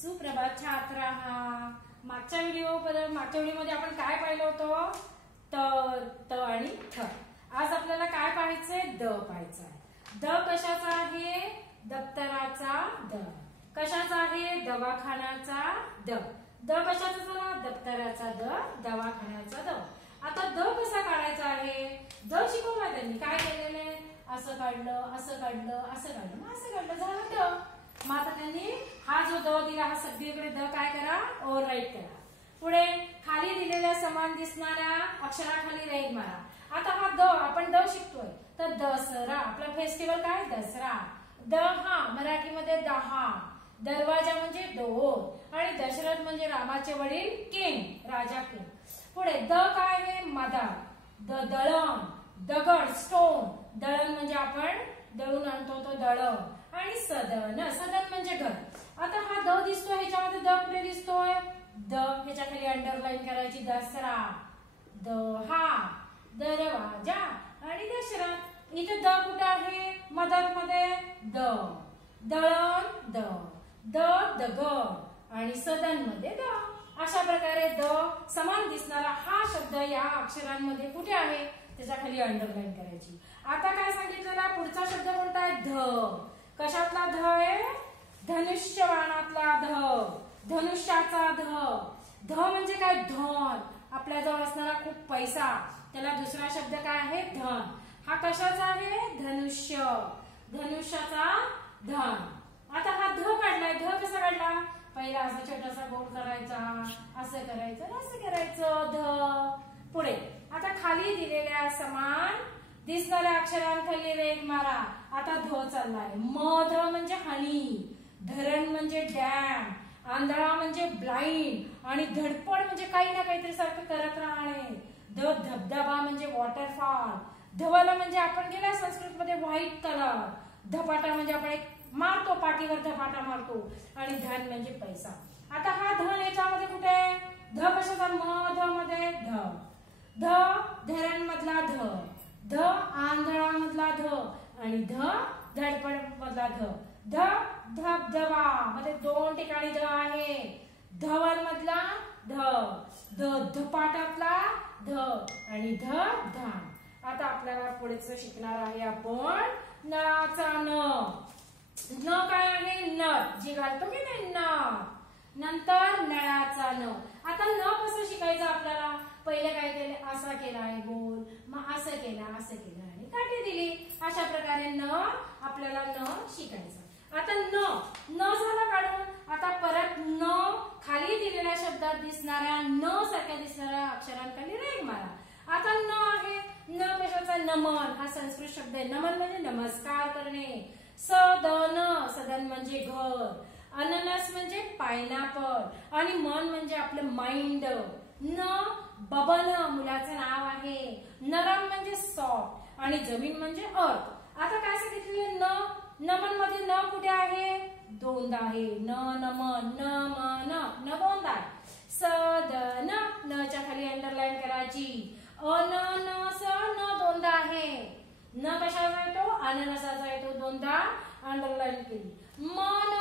सुप्रभात छात्रांनो. मागच्या व्हिडिओमध्ये आपण काय पाहिलं होतं? त आणि थ. आज आपल्याला काय पाहायचंय? द पाहायचं आहे. द कशाचा आहे? दप्तराचा द. कशाचा आहे? दवाखान्याचा द. द कशाचा झाला? दप्तराचा द, दवाखान्याचा द. आता द कसा काढायचा आहे? द शिकवला त्यांनी. काय केलेलं? असं काढलं, असं काढलं, असं काढलं, मग असं काढलं, झालं द. मग आता त्यांनी हा जो द दिला हा सगळीकडे द काय करा? ओव्हरराईट करा. पुढे खाली दिलेल्या समान दिसणाऱ्या अक्षराखाली रेघ मारा. आता हा द आपण द शिकतोय तर दसरा. आपला फेस्टिवल काय? दसरा. दहा मराठीमध्ये दहा. दरवाजा म्हणजे दोर आणि दशरथ म्हणजे रामाचे वडील किंग, राजा किंग. पुढे द काय आहे? मदार. दळण, दगड, स्टोन. दळण म्हणजे आपण दळून आणतो तो दळण. आणि सदन, सदन म्हणजे घर. आता हा द दिसतोय, ह्याच्यामध्ये द कुठे दिसतोय? द ह्याच्या खाली अंडरलाईन करायची. दसरा, दहा, दरवाजा आणि दशरथ. इथे द कुठे आहे? मदत मध्ये द. दळण द, दगड आणि सदन मध्ये द. अशा प्रकारे द समान दिसणारा हा शब्द या अक्षरांमध्ये कुठे आहे त्याच्या खाली अंडरलाईन करायची. आता काय सांगितलं? पुढचा शब्द कोणता आहे? ध. कशातला ध आहे? धनुष्यबाणातला ध, धनुष्याचा ध. ध म्हणजे काय? धन. आपल्या जवळ असणारा खूप पैसा, त्याला दुसरा शब्द काय आहे? धन. हा कशाचा आहे? धनुष्य, धनुष्याचा धन. आता हा ध काढलाय. ध कसा काढला? पहिला असा छोटासा गोल करायचा, असं करायचं, असं करायचं, ध. पुढे आता खाली दिलेल्या समान दिसणाऱ्या अक्षरांखाली रेघ मारा. आता ध चाललाय. मध म्हणजे हनी, धरण म्हणजे डॅम, आंधळा म्हणजे ब्लाइंड आणि धडपड म्हणजे काही ना काहीतरी सारखं करत राहणे. धबधबा म्हणजे वॉटरफॉल. धवल म्हणजे आपण गेल्या संस्कृत मध्ये व्हाईट कलर. धपाटा म्हणजे आपण एक मारतो, पाठीवर धपाटा मारतो. आणि धन म्हणजे पैसा. आता हा धन याच्यामध्ये कुठे? ध कशाचा? मध मध्ये ध. ध धरण मधला ध, ध आंधळा मधला ध आणि ध धडपड मधला ध. ध धबधबा मध्ये दोन ठिकाणी ध आहे. धवल मधला ध, धपाटातला ध आणि ध धान. आता आपल्याला पुढेच शिकणार आहे आपण नळाचा न. न काय आहे? नळ जी घालतो की नाही, नळ. नंतर नळाचा न. आता न कसं शिकायचं आपल्याला? पहिले काय केले? असा केला आहे गोल, मग असं केलं, असं केलं आणि काठी दिली. अशा प्रकारे न आपल्याला न शिकायचं. आता न झाला काढून. आता परत न खाली दिलेल्या शब्दात दिसणाऱ्या न सारख्या दिसणाऱ्या अक्षरांखाली रेघ मारा. आता न आहे. न कशाचा? नमन. हा संस्कृत शब्द आहे. नमन म्हणजे नमस्कार करणे. सदन, सदन म्हणजे घर. अननस म्हणजे पायनॅपल आणि मन म्हणजे आपलं माइंड. न बबन मुलाचं नाव आहे. नरम म्हणजे सॉफ्ट आणि जमीन म्हणजे अर्थ. आता काय सांगितले? न नमन मध्ये न कुठे आहे? दोनदा आहे. न नमन, न मन, न दोनदा आहे. सदन, न च्या खाली अंडरलाईन करायची. अननस, न दोनदा आहे. न कशाचा येतो? अननसाचा येतो. दोनदा अंडरलाईन केली. मन,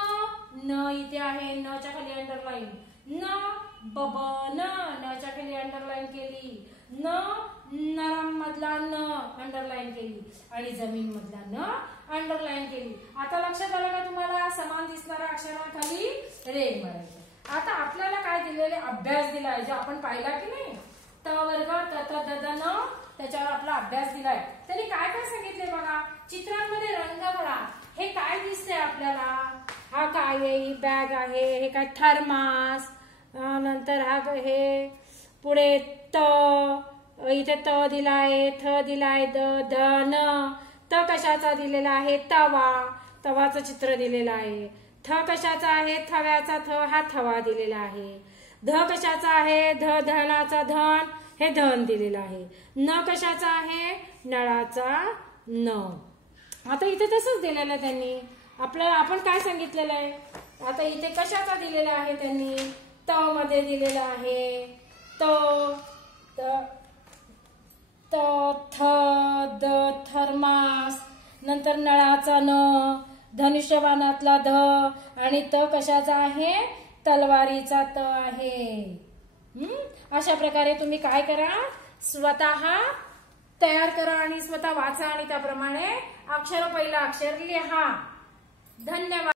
न इथे आहे. न च्या खाली अंडरलाईन. न बबन, न च्या खाली अंडरलाईन केली. न नरम मधला न अंडरलाईन केली आणि जमीन मधला न अंडरलाईन केली. आता लक्षात आलं का तुम्हाला? समान दिसणाऱ्या अक्षरांखाली रेघ मारायचं. आता आपल्याला काय दिलेले? अभ्यास दिलाय जो आपण पाहिला की नाही. त वर्ग त द न त्याच्यावर आपला अभ्यास दिलाय. त्यांनी काय काय सांगितले बघा. चित्रांमध्ये रंग भरा. हे काय दिसतंय आपल्याला? हा काय आहे? ही बॅग आहे. हे काय? थर्मास. नंतर हा हे पुढे त, इथे त दिलाय, थ दिलाय, द न. त कशाचा दिलेला आहे? तवा. तवाचं चित्र दिलेलं आहे. थ कशाचा आहे? थव्याचा थ, हा थवा दिलेला आहे. ध कशाचा आहे? धनाचा धन, हे धन दिलेलं आहे. न कशाचा आहे? नळाचा न. आता इथे तसंच दिलेलं आहे त्यांनी. आपण काय सांगितलेलं आहे? आता इथे कशाचा दिलेला आहे त्यांनी? त मध्ये दिलेला आहे. त थ द थर्मास. नंतर नळाचा न, धनुष्यबाणातला ध आणि त कशाचा आहे? तलवारीचा त आहे. अशा प्रकारे तुम्ही काय करा, स्वतः तयार करा आणि स्वतः वाचा आणि त्याप्रमाणे पहिलं अक्षर लिहा. धन्यवाद.